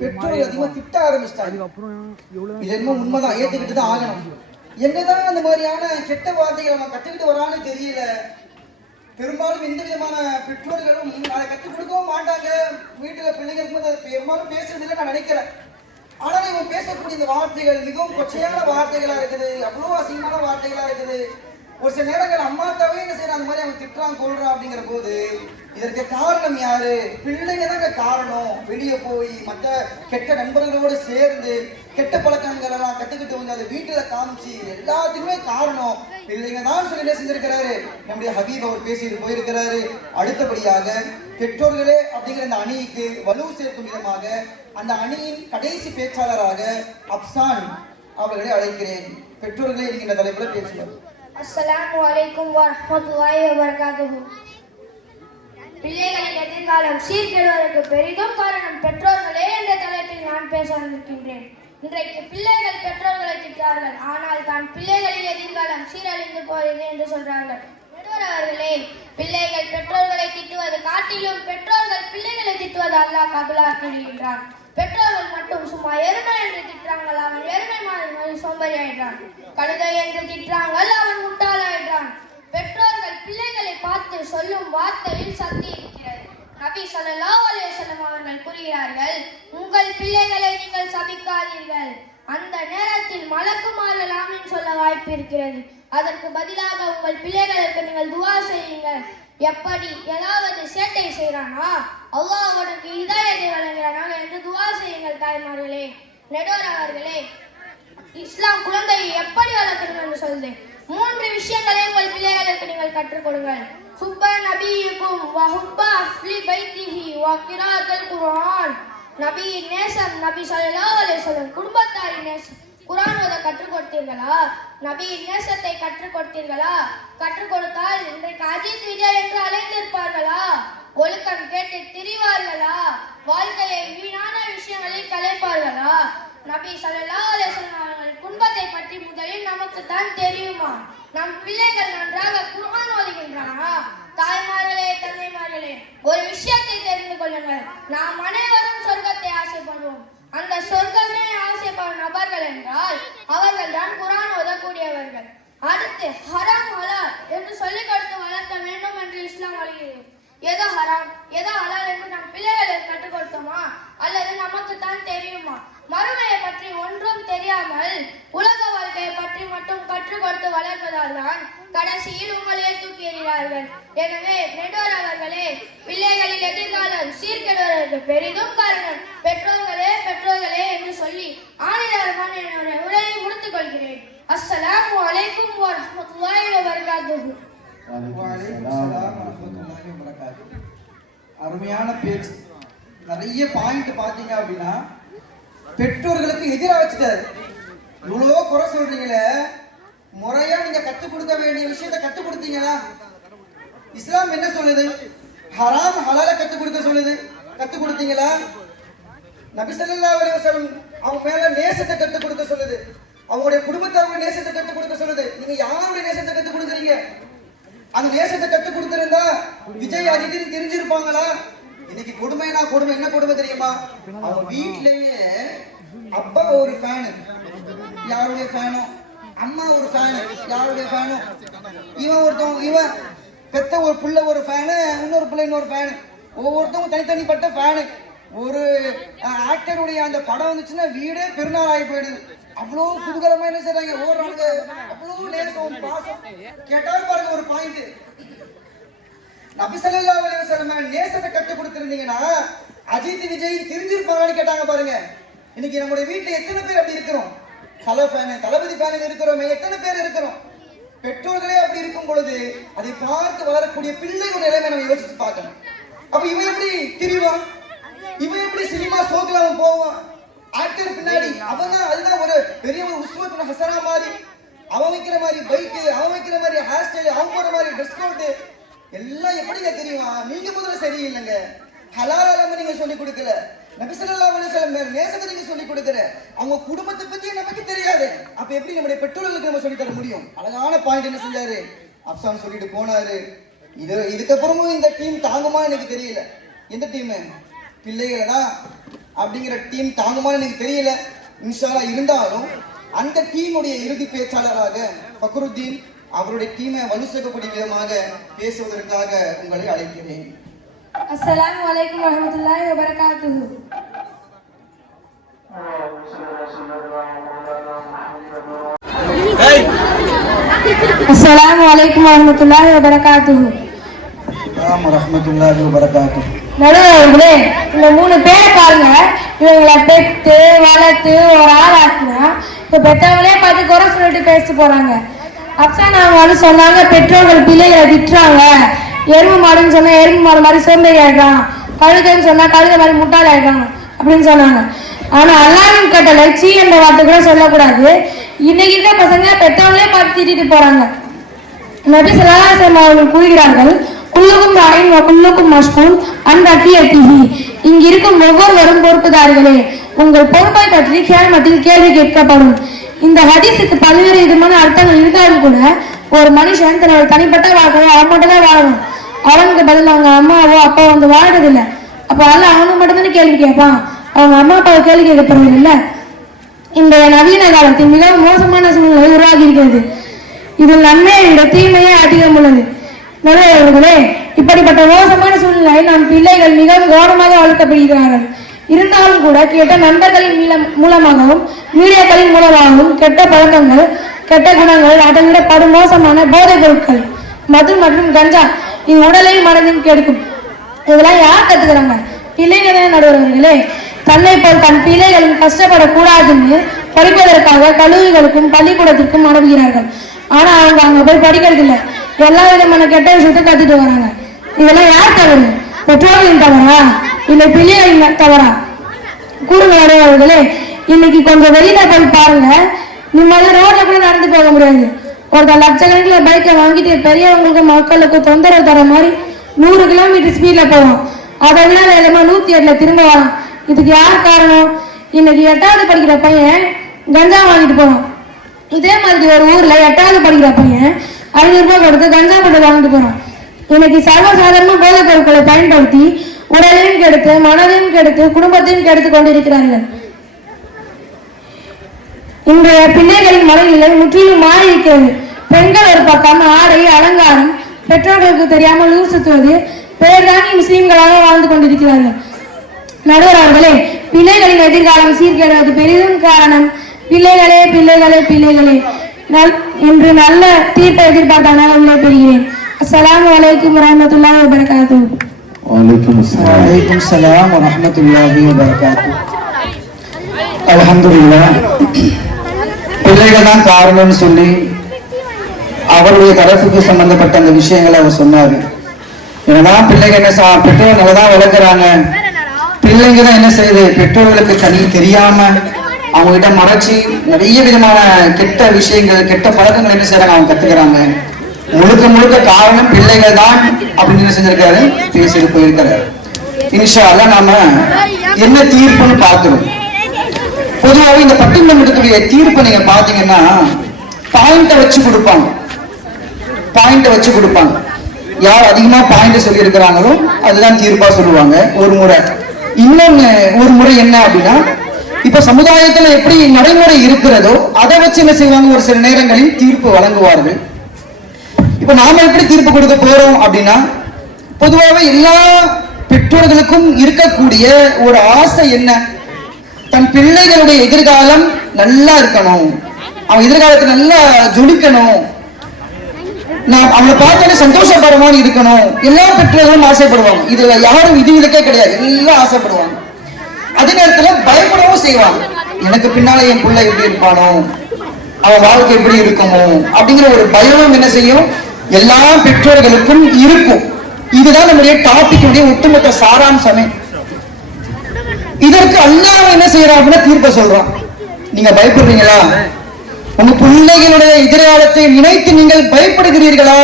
பெற்றோர் அதிகமா திட்ட ஆரம்பிச்சிட்டாங்க. இது என்ன உண்மைதான், ஏத்துக்கிட்டு தான் ஆகணும். என்னதான் அந்த மாதிரியான கெட்ட வார்த்தைகளை நம்ம கத்துக்கிட்டு வரான்னு தெரியல. பெரும்பாலும் எந்த விதமான பெற்றோர்களும் அதை கற்றுக் கொடுக்கவும் மாட்டாங்க. வீட்டுல பிள்ளைங்களுக்கு பெரும்பாலும் பேசுறதில்லை நான் நினைக்கிறேன். ஆனால் இவங்க பேசக்கூடிய இந்த வார்த்தைகள் மிகவும் கொச்சையான வார்த்தைகளா இருக்குது, அவ்வளவு அசிங்கமான வார்த்தைகளா இருக்குது. ஒரு சில நேரங்கள் அம்மாத்தாவே என்ன செய்யறாங்க, அந்த மாதிரி அவங்க திட்டுறான் கொள்றான் அப்படிங்கிற போது இதற்கு காரணம் யாரு? பிள்ளைங்க தாங்க காரணம். வெளியே போய் மற்ற கெட்ட நண்பர்களோடு சேர்ந்து கெட்ட பழக்கங்கள் எல்லாம் கத்துக்கிட்டு வந்து அதை வீட்டுல காமிச்சு எல்லாத்துக்குமே காரணம் பிள்ளைங்க தான் சொல்லி என்ன செஞ்சிருக்கிறாரு நம்முடைய ஹபீப் அவர் பேசிட்டு போயிருக்கிறாரு. அடுத்தபடியாக பெற்றோர்களே அப்படிங்கிற அந்த அணிக்கு வலு சேர்க்கும் விதமாக அந்த அணியின் கடைசி பேச்சாளராக அப்சான் அவர்களை அழைக்கிறேன். பெற்றோர்களே என்கின்ற தலைப்புல பேசுவார். அஸ்ஸலாமு அலைக்கும் வரஹ்மத்துல்லாஹி வபரகாத்துஹு. பிள்ளைகளின் எதிர்காலம் சீர்கெடுவதற்கு பெரிதும் காரணம் பெற்றோர்களே என்ற தலைப்பில் நான் பேச வந்திருக்கின்றேன். இன்றைக்கு பிள்ளைகள் பெற்றோர்களை திட்டார்கள், ஆனால் தான் பிள்ளைகளின் எதிர்காலம் சீரழிந்து போகிறது என்று சொல்றார்கள். நடுவர் அவர்களே, பிள்ளைகள் பெற்றோர்களை திட்டுவது காட்டிலும் பெற்றோர்கள் பிள்ளைகளை திட்டுவது அல்லாஹ் கபூலாக்கின்றான். பெற்றோர்கள் மட்டும் சும்மா எருமை என்று திட்டுறாங்கள், அவன் எருமை மாதிரி சோம்பேறி ஆயிடுறான். கழுதை என்று திட்டுறாங்கள், அவன் முட்டாளாயிடுறான். பெற்றோர்கள் பிள்ளைகளை பார்த்து சொல்லும் வார்த்தையில் சக்தி இருக்கிறது. நபி ஸல்லல்லாஹு அலைஹி வஸல்லம் அவர்கள் கூறுகிறார்கள், உங்கள் பிள்ளைகளை நீங்கள் சபிக்காதீர்கள். அந்த நேரத்தில் மலக்குமார்கள் ஆமீன் சொல்ல வாய்ப்பு இருக்கிறது. அதற்கு பதிலாக உங்கள் பிள்ளைகளுக்கு நீங்கள் துஆ செய்யுங்கள். எப்படி ஏதாவது சேட்டை செய்யறானா அல்லாஹ் அவனுக்கு ஹிதாயத்தை வழங்குறானா என்று துஆ செய்யுங்கள் தாய்மார்களே. நடுவர் அவர்களே, இஸ்லாம் குழந்தையை எப்படி வளர்க்கணும் என்று சொல்லுது. 3 விஷயங்களை உங்கள் பிள்ளைகளுக்கு நீங்கள் கற்றுக் கொடுங்கள். ஹுப்ப நபியிக்கும் வ ஹுப்ப அஸ்லி பைத்திஹி வ கிராஅத்துல் குர்ஆன். நபியின் நேசம், நபி ஸல்லல்லாஹு அலைஹி வஸல்லம் குடும்பத்தாரின் நேசம். குர்ஆன் ஓத கற்றுக் கொடுத்தீர்களா? நபியின் நேசத்தை கற்றுக் கொடுத்தீர்களா? கற்றுக் கொடுத்தால் இன்றைக்கு அஜித் விஜய் என்று அழைத்திருப்பார்களா? ஒழுக்கம் கேட்டு திரிவார்களா? வாழ்க்கையை வீணான விஷயங்களில் கலைப்பார்களா? நபி ஸல்லல்லாஹு அலைஹி வஸல்லம் அவர்கள் குடும்பத்தை பற்றி முதலில் நமக்கு தான் தெரியுமா? நம் பிள்ளைகள் நன்றாக குர்ஆன் ஓதுகின்றனா? தாய்மார்களே, தந்தைமார்களே, ஒரு விஷயத்தை தெரிந்து கொள்ளுங்கள். நாம் அனைவரும் சொர்க்கத்தை ஆசைப்படுவோம். அந்த சொர்க்கமே ஆசைப்படும் நபர்கள் என்றால் அவர்கள் தான் குர்ஆன் ஓதக்கூடியவர்கள். அடுத்து ஹராம் ஹலால் என்று சொல்லிக் கொடுத்து வளர்க்க வேண்டும் என்று இஸ்லாம் வழிகிறது. எது ஹராம் எது ஹலால் என்று நம் அல்லது நமக்குத்தான் தெரியுமா? மறுமையை பற்றி ஒன்றும் தெரியாமல் உலக வாழ்க்கையை பற்றி மட்டும் கற்றுக் கொடுத்து வளர்ப்பதால் தான் கடைசியில் உங்களையே தூக்கி எறிகிறார்கள். எனவே நடுவர் அவர்களே, பிள்ளைகளின் எதிர்காலம் சீர்கெடுவதற்கு பெரிதும் காரணம் பெற்றோர்களே பெற்றோர்களே என்று சொல்லி ஆணிடரமான என்னுடைய உரையை முடித்துக் கொள்கிறேன். அஸ்ஸலாமு அலைக்கும் வரஹ்மத்துல்லாஹி வபரகாத்துஹு. அருமையான பேச்சு. நிறைய பாயிண்ட் பாத்தீங்க அப்படின்னா பெற்றோர்களுக்கு எதிராக வச்சுட்டாரு. இவ்வளோ குறை சொல்றீங்களே, முறையா நீங்க கத்துக் கொடுக்க வேண்டிய விஷயத்தை கத்துக் கொடுத்தீங்களா? இஸ்லாம் என்ன சொல்லுது? ஹராம் ஹலால கத்துக் கொடுக்க சொல்லுது. கத்துக் கொடுத்தீங்களா? நபி ஸல்லல்லாஹு அலைஹி வஸல்லம் அவங்க மேல நேசத்தை கத்துக் கொடுக்க சொல்லுது. அவங்களுடைய குடும்பத்தாருடைய நேசத்தை கத்துக் கொடுக்க சொல்லுது. நீங்க யாருடைய நேசத்தை கத்துக் கொடுக்குறீங்க? அந்த நேசத்தை கத்துக் கொடுத்திருந்தா விஜய் அஜித்தின்னு தெரிஞ்சிருப்பாங்களா? இன்னைக்கு கொடுமைனா கொடுமை. என்ன கொடுமை தெரியுமா? அவங்க வீட்லயே அப்பா ஒரு ஃபேனு, யாருடைய ஃபேனோ, அம்மா ஒரு ஃபேனு, யாருடைய ஃபேனோ, இவன் பெத்த ஒரு புள்ள ஒரு ஃபேனு, இன்னொரு பிள்ளை இன்னொரு ஃபேனு, ஒவ்வொருத்தவங்க தனித்தனிப்பட்ட ஃபேனு. ஒரு ஆக்டருடைய அந்த படம் வந்துச்சுன்னா வீடே பெருநாள் ஆகி போயிடுது. அவ்வளோ குதூகலமா என்ன செய்றாங்க, ஓடுறாங்க. அவ்வளோ நேசம் பாசம். கேட்டாலும் பாருங்க ஒரு பாயிண்ட். நபி ஸல்லல்லாஹு அலைஹி வஸல்லம் நேசத்தை கற்றுக் கொடுத்திருந்தீங்கன்னா அஜித் விஜய் தெரிஞ்சிருப்பாங்கன்னு கேட்டாங்க பாருங்க. இன்னைக்கு நம்முடைய வீட்டுல எத்தனை பேர் அப்படி இருக்கிறோம்? தளபதி ஃபேன் இருக்கிறோமே, எத்தனை பேர் இருக்கிறோம்? பெற்றோர்களே அப்படி இருக்கும் பொழுது அதை பார்த்து வளரக்கூடிய பிள்ளைகளுடைய நிலைமை நம்ம யோசிச்சு பார்க்கணும். அப்ப இவன் எப்படி திரிவான்? இவன் எப்படி சினிமா ஷோக்குல அவன் போவான்? ஆக்டர் பின்னாடி அவன் தான். அதுதான் ஒரு பெரிய ஒரு உஸ்வத்துல் ஹசனா மாதிரி. அவன் வைக்கிற மாதிரி பைக்கு, அவன் வைக்கிற மாதிரி ஹேர் ஸ்டைல், அவன் போற மாதிரி ட்ரெஸ் கோட் எல்லாம் எப்படிங்க தெரியுமா? நீங்க முதல்ல சரியில்லைங்க. ஹலால் அல்லாம நீங்க சொல்லி கொடுக்கல. நபி ஸல்லல்லாஹு அலைஹி வஸல்லம் நேசத்தை நீங்க சொல்லி கொடுக்கற. அவங்க குடும்பத்தை பத்தி நமக்கு தெரியாது. அப்ப எப்படி நம்முடைய பெற்றோர்களுக்கு நம்ம சொல்லி தர முடியும்? அழகான பாயிண்ட் என்ன செஞ்சாரு அப்சான் சொல்லிட்டு போனாரு. இதுக்கப்புறமும் இந்த டீம் தாங்குமா எனக்கு தெரியல. எந்த டீம்? பிள்ளைகளை தான் அப்படிங்கிற டீம் தாங்குமான்னு எனக்கு தெரியல. இன்ஷா அல்லாஹ் இருந்தாலும் அந்த டீமுடைய இறுதி பேச்சாளராக ஃபக்ருத்தீன் அவருடைய டீமை வலு சேர்க்கக்கூடிய விதமாக பேசுவதற்காக உங்களை அழைக்கிறேன். அஸ்ஸலாமு அலைக்கும் வரஹ்மத்துல்லாஹி வபரகாத்துஹு. அஸ்ஸலாமு அலைக்கும் வரஹ்மத்துல்லாஹி வபரகாத்துஹு. வரஹ்மத்துல்லாஹி வபரகாத்துஹு. நடுவர்களே, இந்த 3 பேரை பாருங்க. இவங்களை பெத்து வளர்த்து ஒரு ஆள் ஆக்குனா இப்ப பெத்தவங்களே பார்த்து குறை சொல்லிட்டு பேசிட்டு போறாங்க. அப்சான் அவங்க வந்து சொன்னாங்க, பெற்றோர்கள் பிள்ளைகளை திட்டுறாங்க. எருமை மாடுன்னு சொன்னா எருமை மாடு மாதிரி சோம்பேறி ஆயிடுறான், கழுதைன்னு சொன்னா கழுதை மாதிரி முட்டாள் ஆயிடுறாங்க அப்படின்னு சொன்னாங்க. ஆனா அல்லாஹ்வின் கட்டளை சீ என்ற வார்த்தை கூட சொல்லக்கூடாது. இன்னைக்கு இருக்க பசங்க பெற்றவங்களே பார்த்து திட்டிட்டு போறாங்க. நபி ஸல்லல்லாஹு அலைஹி வஸல்லம் அவர்கள் கூறுகிறார்கள், குல்லுக்கும் ராயின் வ குல்லுக்கும் மஸ்கூல் அன் ரக்கியத்திஹி. இங்கு இருக்கும் ஒவ்வொருவரும் பொறுப்புதாரிகளே, உங்கள் பொறுப்பை பற்றி கியாமத்தில் கேள்வி கேட்கப்படும். இந்த ஹதீஸுக்கு பல்வேறு விதமான அர்த்தங்கள் இருந்தாலும் கூட ஒரு மனுஷன் தன்னோட தனிப்பட்ட வாழ்க்கையை அவன் மட்டும் தான் வாழணும். அவனுக்கு பதில் அவங்க அம்மாவோ அப்பாவோ வந்து வாழறதில்லை. அப்ப அல்ல அவனுக்கு மட்டும் தானே கேள்வி கேட்பான். அவங்க அம்மா அப்பாவை கேள்வி கேட்கப்படுறது இல்லை. இந்த நவீன காலத்தில் மிகவும் மோசமான சூழ்நிலை உருவாகி இருக்கிறது. இதில் நன்மையை விட தீமையே அதிகம் உள்ளது. நல்லவர்களே, இப்படிப்பட்ட மோசமான சூழ்நிலையில் நம் பிள்ளைகள் மிகவும் கவனமாக வளர்க்கப்படுகிறார்கள். இருந்தாலும் கூட கேட்ட நண்பர்களின் மூலமாகவும் மீடியாக்களின் மூலமாகவும் கெட்ட பழக்கங்கள், கெட்ட குணங்கள், அதை விட படுமோசமான போதைப் பொருட்கள், மது மற்றும் கஞ்சா இது உடலையும் மனதையும் கெடுக்கும். இதெல்லாம் யார் கத்துக்கிறாங்க? பிள்ளைகளே. நடுவர்களே, தன்னை போல் தன் பிள்ளைகளும் கஷ்டப்படக்கூடாதுன்னு படிப்பதற்காக கல்லூரிகளுக்கும் பள்ளிக்கூடத்திற்கும் அனுப்புகிறார்கள். ஆனா அவங்க அங்க போய் படிக்கிறது இல்லை. எல்லா விதமான கெட்ட விஷயத்தை கத்துட்டு வராங்க. இதெல்லாம் யார் தவறு? பெற்றோர்களின் தவறா இல்லை பிள்ளைகளின் தவறா? கூறுங்க நடுவர்களே. இன்னைக்கு கொஞ்சம் வெளியில போய் பாருங்க, நிம்மதி ரோட்ல கூட நடந்து போக முடியாது. ஒருத்தர் லட்சக்கணக்கில் பைக்கை வாங்கிட்டு பெரியவங்களுக்கு மக்களுக்கு தொந்தரவு தர மாதிரி 100 கிலோமீட்டர் ஸ்பீட்ல போவோம். அதை விட வேகமா 108ல திரும்ப வரோம். இதுக்கு யார் காரணம்? இன்னைக்கு 8வது படிக்கிற பையன் கஞ்சா வாங்கிட்டு போவான். இதே மாதிரி ஒரு ஊர்ல 8வது படிக்கிற பையன் 500 ரூபாய் கொடுத்து கஞ்சா போட்டு வாங்கிட்டு போறான். இன்னைக்கு சர்வசாதாரண போதைப் பொருட்களை பயன்படுத்தி உடலையும் கெடுத்து மனதையும் கெடுத்து குடும்பத்தையும் கெடுத்து கொண்டிருக்கிறார்கள். இன்றைய பிள்ளைகளின் மனநிலை முற்றிலும் மாறி இருக்கிறது. பெண்கள் ஒரு பக்கம் ஆடை அலங்காரம், பெற்றோர்களுக்கு தெரியாமல் ஊர் சுத்துவது, பேர்தானி முஸ்லீம்களாக வாழ்ந்து கொண்டிருக்கிறார்கள். நடுவர் அவர்களே, பிள்ளைகளின் எதிர்காலம் சீர்கேடுவது பெரிதும் காரணம் பிள்ளைகளே பிள்ளைகளே பிள்ளைகளே என்று நல்ல தீர்ப்பை எதிர்பார்த்தான உள்ளே பெறுகிறேன். அஸ்ஸலாமு அலைக்கும் வரஹ்மத்துல்லாஹி வபரகாத்துஹு. வலைக்கும் அஸ்ஸலாம். வலைக்கும் ஸலாம் வ ரஹ்மத்துல்லாஹி வ பரகாத்துஹு. அல்ஹம்துலில்லாஹ். பிள்ளைகள் தான் காரணம்னு சொல்லி அவருடைய தரப்புக்கு சம்பந்தப்பட்ட அந்த விஷயங்களை அவர் சொன்னாரு. என்னதான் பிள்ளைங்க என்ன பெற்றோர் நல்லதான் வளர்க்குறாங்க, பிள்ளைங்க தான் என்ன செய்யுது, பெற்றோர்களுக்கு கனி தெரியாம அவங்க கிட்ட மறைச்சி நிறைய விதமான கெட்ட விஷயங்கள் கெட்ட பழக்கங்கள் என்ன செய்யறாங்க, அவங்க கத்துக்கிறாங்க. முழுக்க முழுக்க காரணம் பிள்ளைகள் தான் அப்படின்னு என்ன செஞ்சிருக்காரு, பேசிட்டு போயிருக்காரு. இன்ஷா அல்லாஹ் நாம என்ன தீர்ப்புன்னு பார்க்கிறோம். பொதுவாக இந்த பட்டிமன்றத்துடைய தீர்ப்பை நீங்க பாத்தீங்கன்னா பாயிண்ட வச்சு கொடுப்பாங்க. யார் அதிகமா பாயிண்ட் சொல்லி இருக்கிறாங்களோ அதுதான் தீர்ப்பா சொல்லுவாங்க ஒரு முறை. இன்னொன்னு ஒரு முறை என்ன அப்படின்னா, இப்ப சமுதாயத்துல எப்படி நடைமுறை இருக்கிறதோ அதை வச்சு என்ன செய்வாங்க, ஒரு சில நேரங்களில் தீர்ப்பு வழங்குவார்கள். இப்ப நாம எப்படி தீர்ப்பு கொடுக்க போறோம் அப்படின்னா, பொதுவாக எல்லா பெற்றோர்களுக்கும் இருக்கக்கூடிய ஒரு ஆசை என்ன, தன் பிள்ளைகளுடைய எதிர்காலம் நல்லா இருக்கணும், அவன் எதிர்காலத்தை நல்லா ஜொலிக்கணும், நான் அவனை பார்த்தாலே சந்தோஷப்படுவான்னு இருக்கணும். எல்லா பெற்றோர்களும் ஆசைப்படுவாங்க. இதுல யாரும் விதிவிலக்கே கிடையாது, எல்லாம் ஆசைப்படுவாங்க. அதே நேரத்துல பயப்படவும் செய்வாங்க. எனக்கு பின்னால என் பிள்ளை எப்படி இருப்பானோ, அவன் வாழ்க்கை எப்படி இருக்குமோ அப்படிங்கிற ஒரு பயமும் என்ன செய்யும், எல்லா பெற்றோர்களுக்கும் இருக்கும். இதுதான் நம்முடைய டாபிக்குடைய ஒட்டுமொத்த சாராம்சமே. இதற்கு அல்லாஹ் என்ன செய்யறான் அப்படின்னா தீர்ப்பை சொல்றான். நீங்க பயப்படுறீங்களா, உங்க பிள்ளைகளுடைய எதிர்காலத்தை நினைத்து நீங்கள் பயப்படுகிறீர்களா,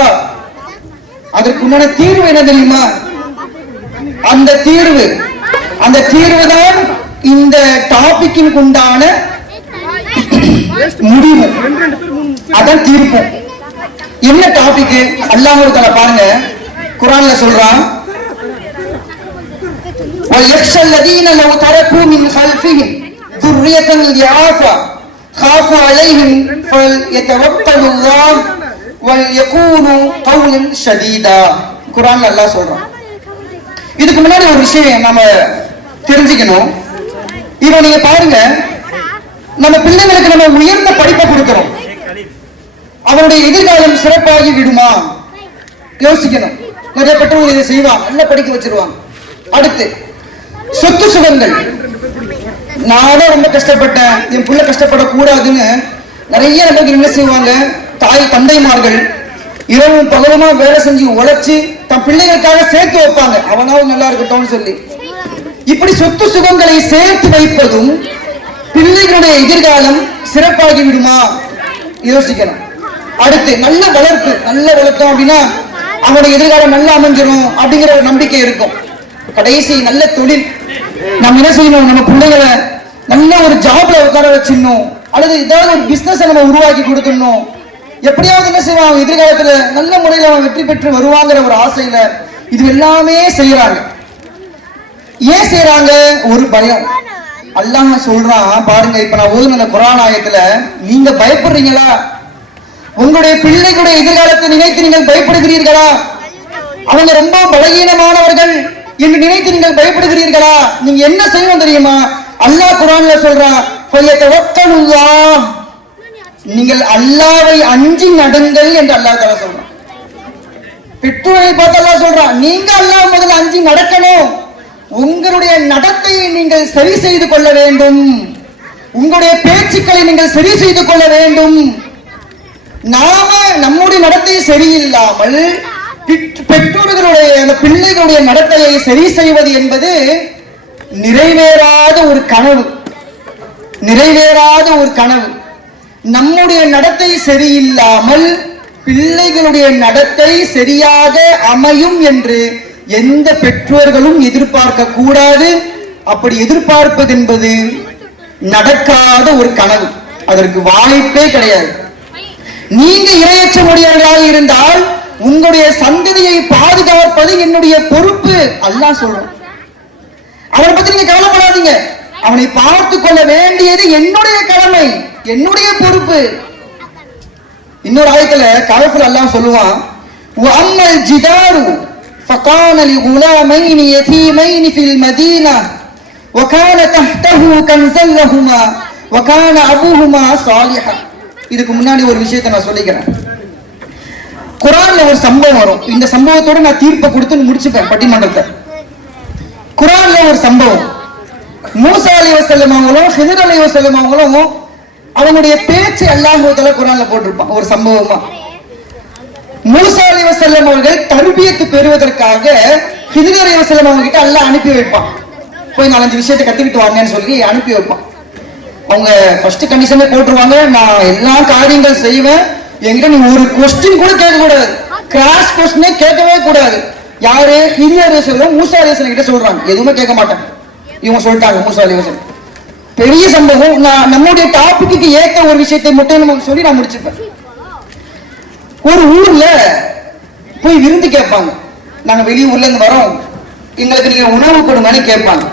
அதற்கு உண்டான தீர்வு என்ன தெரியுமா, அந்த தீர்வு தான் இந்த டாபிக்கின் உண்டான முடிவு, அதான் தீர்ப்பு. என்ன டாபிக் அல்லாஹ் தஆலா பாருங்க குர்ஆன்ல சொல்றான், وَيَخْشَى الَّذِينَ لَوْ تَرَكُوا مِنْ خَلْفِهِمْ ذُرِّيَّةً ضِعَافًا خَافُوا عَلَيْهِمْ فَلْيَتَوَكَّلُوا اللَّهَ وَلْيَقُولُوا قَوْلًا سَدِيدًا. குர்ஆன்ல அல்லாஹ் சொல்றான். இதுக்கு முன்னாடி ஒரு விஷயம் நாம தெரிஞ்சுக்கணும். இவ நீங்க பாருங்க, நம்ம பிள்ளைங்களுக்கு நம்ம உயர்ந்த படிப்பை கொடுக்கிறோம், அவனுடைய எதிர்காலம் சிறப்பாகி விடுமா யோசிக்கணும். நிறைய பெற்றோர்கள் இதை செய்வாங்க, நல்லா படிக்க வச்சிருவாங்க. அடுத்து சொத்து சுகங்கள், நானும் ரொம்ப கஷ்டப்பட்டேன், என் பிள்ளை கஷ்டப்படக்கூடாதுன்னு நிறைய நமக்கு என்ன செய்வாங்க, தாய் தந்தைமார்கள் இரவும் பகலுமா வேலை செஞ்சு உழைச்சு தன் பிள்ளைகளுக்காக சேர்த்து வைப்பாங்க, அவனாவும் நல்லா இருக்கட்டும்னு சொல்லி. இப்படி சொத்து சுகங்களை சேர்த்து வைப்பதும் பிள்ளைகளுடைய எதிர்காலம் சிறப்பாகி விடுமா யோசிக்கணும். அடுத்து நல்ல வளர்த்தோம் அப்படின்னா அவனுடைய எதிர்காலம் நல்லா அமைஞ்சிடும் அப்படிங்கிற ஒரு நம்பிக்கை இருக்கும். கடைசி நல்ல தொழில், நம்ம என்ன செய்யணும், நம்ம பிள்ளைகளை நல்ல ஒரு ஜாப்ல உட்கார வச்சிடணும், அல்லது ஏதாவது ஒரு பிசினஸ் நம்ம உருவாக்கி கொடுத்துடணும், எப்படியாவது என்ன செய்வாங்க எதிர்காலத்துல நல்ல முறையில் அவன் வெற்றி பெற்று வருவாங்கிற ஒரு ஆசையில இது எல்லாமே செய்யறாங்க. ஏன் செய்யறாங்க, ஒரு பயம். அல்லாஹ் சொல்றான் பாருங்க, இப்ப நான் ஓதுன அந்த குர்ஆன் ஆயத்துல, நீங்க பயப்படுறீங்களா, உங்களுடைய பிள்ளைகளுடைய எதிர்காலத்தை நினைத்து நீங்கள் பயப்படுகிறீர்களா, அவங்க ரொம்ப பலகீனமானவர்கள் என்று நினைத்து நீங்கள் பயப்படுகிறீர்களா, நீங்க என்ன செய்யணும் தெரியுமா, அல்லாஹ் குர்ஆன்ல சொல்றான், ஃபயதவக்கலுல்லாஹ், நீங்கள் அல்லாஹ்வை அஞ்சி நடங்கள் என்று அல்லாஹ் தஆலா சொல்றான். பெற்றோரை பார்த்து அல்லாஹ் சொல்றான், நீங்க அல்லாஹ் முதல்ல அஞ்சி நடக்கணும், உங்களுடைய நடத்தையை நீங்கள் சரி செய்து கொள்ள வேண்டும், உங்களுடைய பேச்சுக்களை நீங்கள் சரி செய்து கொள்ள வேண்டும். நாம நம்முடைய நடத்தை சரியில்லாமல் பெற்றோர்களுடைய அந்த பிள்ளைகளுடைய நடத்தையை சரி செய்வது என்பது நிறைவேறாத ஒரு கனவு. நம்முடைய நடத்தை சரியில்லாமல் பிள்ளைகளுடைய நடத்தை சரியாக அமையும் என்று எந்த பெற்றோர்களும் எதிர்பார்க்க கூடாது. அப்படி எதிர்பார்ப்பது என்பது நடக்காத ஒரு கனவு, அதற்கு வாய்ப்பே கிடையாது. நீங்க இரையற்றமுடையவர்களாக இருந்தால் உங்களுடைய சந்ததியை பாதுகாப்பது என்னுடைய பொறுப்பு, அல்லாஹ் சொல்றான். அவனை பத்தி நீங்க கவலைப்படாதீங்க, அவனை பார்த்து கொள்ள வேண்டியது என்னுடைய கடமை, என்னுடைய பொறுப்பு. இன்னொரு ஆயத்துல கஹஃப்ல அல்லாஹ் சொல்லுவான், வஅம்மல் ஜிதாரு ஃபகான லிகுலாமைனி யதீமைனி ஃபில் மதீனா وَكَانَ تَحْتَهُ كَنْزًا لَهُمَا وَكَانَ أَبُوهُمَا صَالِحًا. இதுக்கு முன்னாடி ஒரு விஷயத்தை நான் சொல்லிக்கிறேன். குர்ஆன்ல ஒரு சம்பவம் வரும். இந்த சம்பவத்தோட நான் தீர்ப்பை கொடுத்து முடிச்சுப்பேன் பட்டிமன்றத்தை. குர்ஆன்ல ஒரு சம்பவம், மூசா அலைஹிஸ்ஸலாம் அவங்களும் ஹிதர் அலைஹிஸ்ஸலாம் அவங்களும் அவங்களுடைய பேச்சு அல்லாஹ் தஆலா குர்ஆன்ல போட்டிருப்பான் ஒரு சம்பவமா. மூசா அலைஹிஸ்ஸலாம் அவர்கள் தர்பியத்து பெறுவதற்காக ஹிதர் அலைஹிஸ்ஸலாம் அவங்க கிட்ட அல்லாஹ் அனுப்பி வைப்பான். போய் 4-5 விஷயத்தை கத்துக்கிட்டு வாங்கன்னு சொல்லி அனுப்பி வைப்பான். அவங்க ஃபர்ஸ்ட் கண்டிஷனே போட்டுருவாங்க, நான் எல்லா காரியங்கள் செய்வேன், என்கிட்ட நீ ஒரு கொஸ்டின் கூட கேட்க கூடாது, கிராஸ் கொஸ்டினே கேட்கவே கூடாது. யாரு? ஹிதர் அலைஹிஸ்ஸலாம் மூசா அலைஹிஸ்ஸலாம் கிட்ட சொல்றாங்க, எதுவுமே கேட்க மாட்டாங்க. இவங்க சொல்லிட்டாங்க மூசா அலைஹிஸ்ஸலாம். பெரிய சம்பவம். நான் நம்முடைய டாபிக்கு ஏற்ற ஒரு விஷயத்தை மட்டும் நமக்கு சொல்லி நான் முடிச்சுப்பேன். ஒரு ஊர்ல போய் விருந்து கேட்பாங்க. நாங்க வெளியூர்ல இருந்து வரோம், எங்களுக்கு நீங்க உணவு கொடுங்கன்னு கேட்பாங்க.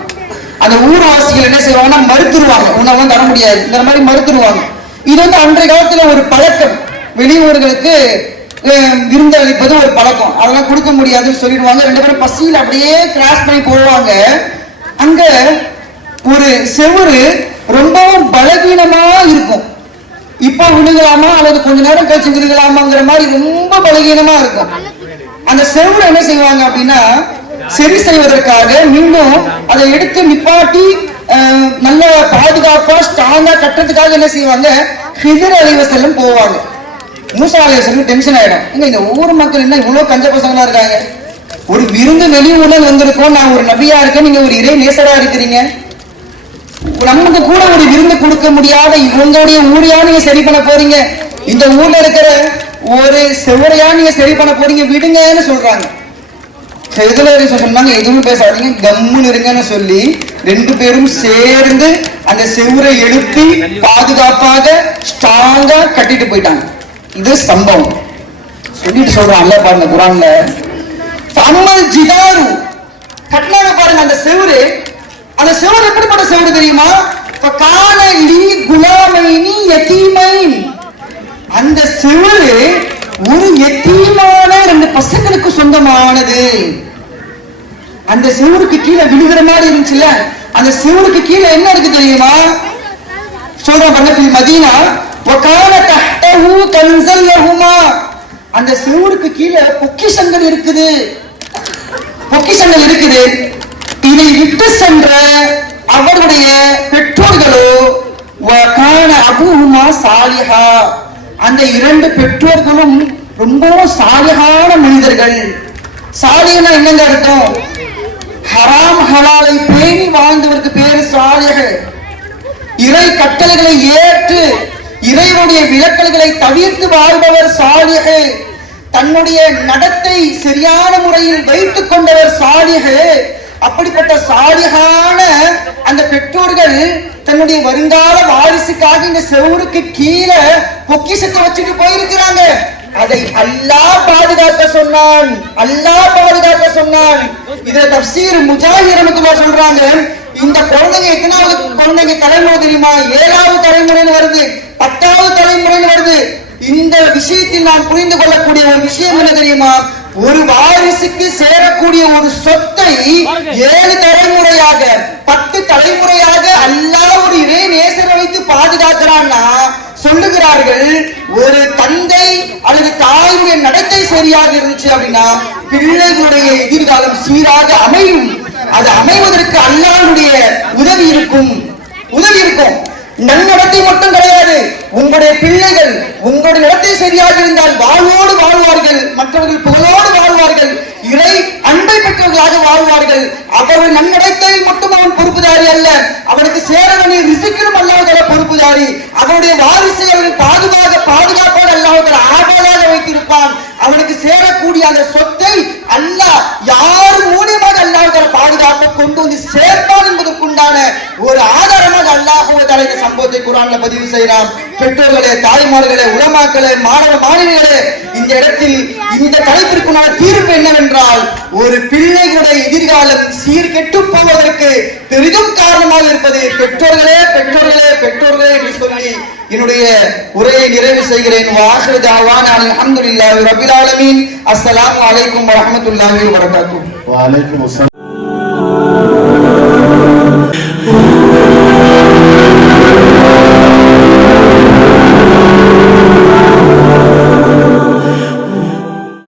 அந்த ஊர்வாசிகள் என்ன செய்வாங்கன்னா மறுத்துருவாங்க, உணவு தர முடியாது மாதிரி மறுத்துருவாங்க. இது அன்றைய காலத்துல ஒரு பழக்கம், வெளியூர்களுக்கு விருந்து அளிப்பது ஒரு பழக்கம். அதெல்லாம் கொடுக்க முடியாதுன்னு சொல்லிடுவாங்க. 2 பேரும் பசியில் அப்படியே கிராஸ் பண்ணி போவாங்க. அங்க ஒரு செவுரு ரொம்பவும் பலவீனமா இருக்கும். இப்ப விழுகலாமா அல்லது கொஞ்ச நேரம் கழிச்சு விழுகலாமாங்கிற மாதிரி ரொம்ப பலவீனமா இருக்கும். அந்த செவுரு என்ன செய்வாங்க அப்படின்னா சரி செய்வதற்காக மீண்டும் அதை எடுத்து நிப்பாட்டி நல்ல பாதுகாப்பா ஸ்ட்ராங்கா கட்டுறதுக்காக என்ன செய்வாங்க, ஹிதர் அலைஹிஸ்ஸலாம் போவாங்க. மூசா அலைஹிஸ்ஸலாம் டென்ஷன் ஆயிடும், இந்த ஊர் மக்கள் என்ன இவ்வளவு கஞ்ச பசங்களா இருக்காங்க, ஒரு விருந்து வெளியூர்ல வந்திருக்கோம், நான் ஒரு நபியா இருக்கேன், நீங்க ஒரு இறை நேசரா இருக்கிறீங்க, நமக்கு கூட ஒரு விருந்து கொடுக்க முடியாத இவங்களுடைய ஊரையா நீங்க சரி பண்ண போறீங்க, இந்த ஊர்ல இருக்கிற ஒரு செவரையா நீங்க சரி பண்ண போறீங்க, விடுங்கன்னு சொல்றாங்க. சொன்னாங்க எதுவும் பேசாதீங்க, கம்முன்னு இருங்கன்னு சொல்லி 2 பேரும் சேர்ந்து அந்த செவுரை எழுப்பி பாதுகாப்பாக ஸ்ட்ராங்கா கட்டிட்டு போயிட்டாங்க. இது சம்பவம். சொல்லிட்டு சொல்றான் அல்ல பாருங்க குர்ஆன்ல, அம்மல் ஜிதாரு கட்டினாங்க பாருங்க அந்த செவுரு. அந்த செவுரு எப்படிப்பட்ட செவுரு தெரியுமா? ஃபகான லீ குலாமைனி யதீமைன். அந்த செவுரு ஒரு யதீமான 2 பசங்களுக்கு சொந்தமானது. அந்த செவுருக்கு கீழே விழுகிற மாதிரி இருந்துச்சுல்ல, அந்த செவுருக்கு கீழே என்ன இருக்கு தெரியுமா? சொல்றோம் பாருங்க, மதீனா வகான தஹ்தஹு கன்ஸல் லஹுமா. அந்த செவுருக்கு கீழே பொக்கிஷங்கள் இருக்குது, பொக்கிஷங்கள் இருக்குது. இதை விட்டு சென்ற அவருடைய பெற்றோர்களோ வகான அபூஹுமா சாலிஹா. அந்த 2 பெற்றோர்களும் ரொம்பவும் சாலிஹான மனிதர்கள். சாலிஹ்னா என்னங்க அர்த்தம்? ஹராம் ஹலாலை பேணி வாழ்ந்தவருக்கு பேரு சாலிஹ். இறை கட்டளைகளை ஏற்று இறைவனுடைய விலக்கல்களை தவிர்த்து வாழ்பவர் சாலிஹ். தன்னுடைய நடத்தை சரியான முறையில் வைத்துக் கொண்டவர் சாலிஹ். அப்படிப்பட்ட சாலிஹான அந்த பெற்றோர்கள் தன்னுடைய வருங்கால வாரிசுக்காக இந்த செவுருக்கு கீழே பொக்கிஷத்தை வச்சுட்டு போயிருக்கிறாங்க. அதை அல்லாஹ் பாதுகாக்க சொன்னான், அல்லாஹ் பாதுகாக்க சொன்னான். இதுல தஃப்சீர் முஜாஹித் ரஹ்மத்துல்லாஹி சொல்றாங்க, இந்த குழந்தைங்க எத்தனாவது குழந்தைங்க தலைமுறை தெரியுமா? 7வது தலைமுறைன்னு வருது, 10வது தலைமுறைன்னு வருது. இந்த விஷயத்தில் நாம் புரிந்து கொள்ளக்கூடிய ஒரு விஷயம் என்ன தெரியுமா? ஒரு வாரிசுக்கு சேரக்கூடிய ஒரு சொத்தை 7 தலைமுறையாக 10 தலைமுறையாக அல்லாஹ் ஒரு இறை நேசரை வைத்து பாதுகாக்கிறான்னா சொல்லுகிறார்கள், ஒரு தந்தை அல்லது தாயுடைய நடத்தை சரியாக இருந்துச்சு அப்படின்னா பிள்ளைகளுடைய எதிர்காலம் சீராக அமையும். அது அமைவதற்கு அல்லாஹ்வுடைய உதவி இருக்கும். நன்னடத்தை மட்டும் கிடையாது, உங்களுடைய பிள்ளைகள் உங்களுடைய நடத்தை சரியாக இருந்தால் வாழ்வோடு வாழ்வார்கள், மற்றவர்கள் புகழோடு வாழ்வார்கள், இறை அன்பை பெற்றவர்களாக வாழ்வார்கள். அவர்கள் நன்னடத்தை மட்டும் அவன் பொறுப்புதாரி அல்ல, அவனுக்கு சேர வேண்டிய ரிசிக்கிலும் அல்லாஹ் பொறுப்புதாரி. அவனுடைய வாரிசுகள் பாதுகாப்பாக அல்லாஹ் ஆபத்தாக வைத்திருப்பான். அவனுக்கு சேரக்கூடிய அந்த சொத்தை அல்லாஹ் யார் மூலியமாக அல்லாஹ் பாதுகாப்பை கொண்டு வந்து சேர்ப்பான் என்பதற்குண்டான ஒரு ஆதாரமாக அல்லாஹ் இந்த சம்பவத்தை குர்ஆன்ல பதிவு செய்கிறான். பெற்றோர்களே, தாய்மார்களே, உலமாக்களே, மாணவ மாணவிகளே, இந்த இடத்தில் இந்த தலைப்பிற்குண்டான தீர்ப்பு என்னவென்றால், ஒரு பிள்ளைகளுடைய எதிர்காலம் சீர்கெட்டு போவதற்கு பெரிதும் காரணமாக இருப்பது பெற்றோர்களே என்று சொல்லி என்னுடைய உரையை நிறைவு செய்கிறேன். வாஹிரு தஅவானா அல்ஹம்துலில்லாஹி ரப்பில் ஆலமீன். அஸ்ஸலாமு அலைக்கும் வரஹ்மத்துல்லாஹி வபரகாத்துஹு. வ அலைக்கும் அஸ்ஸலாம்.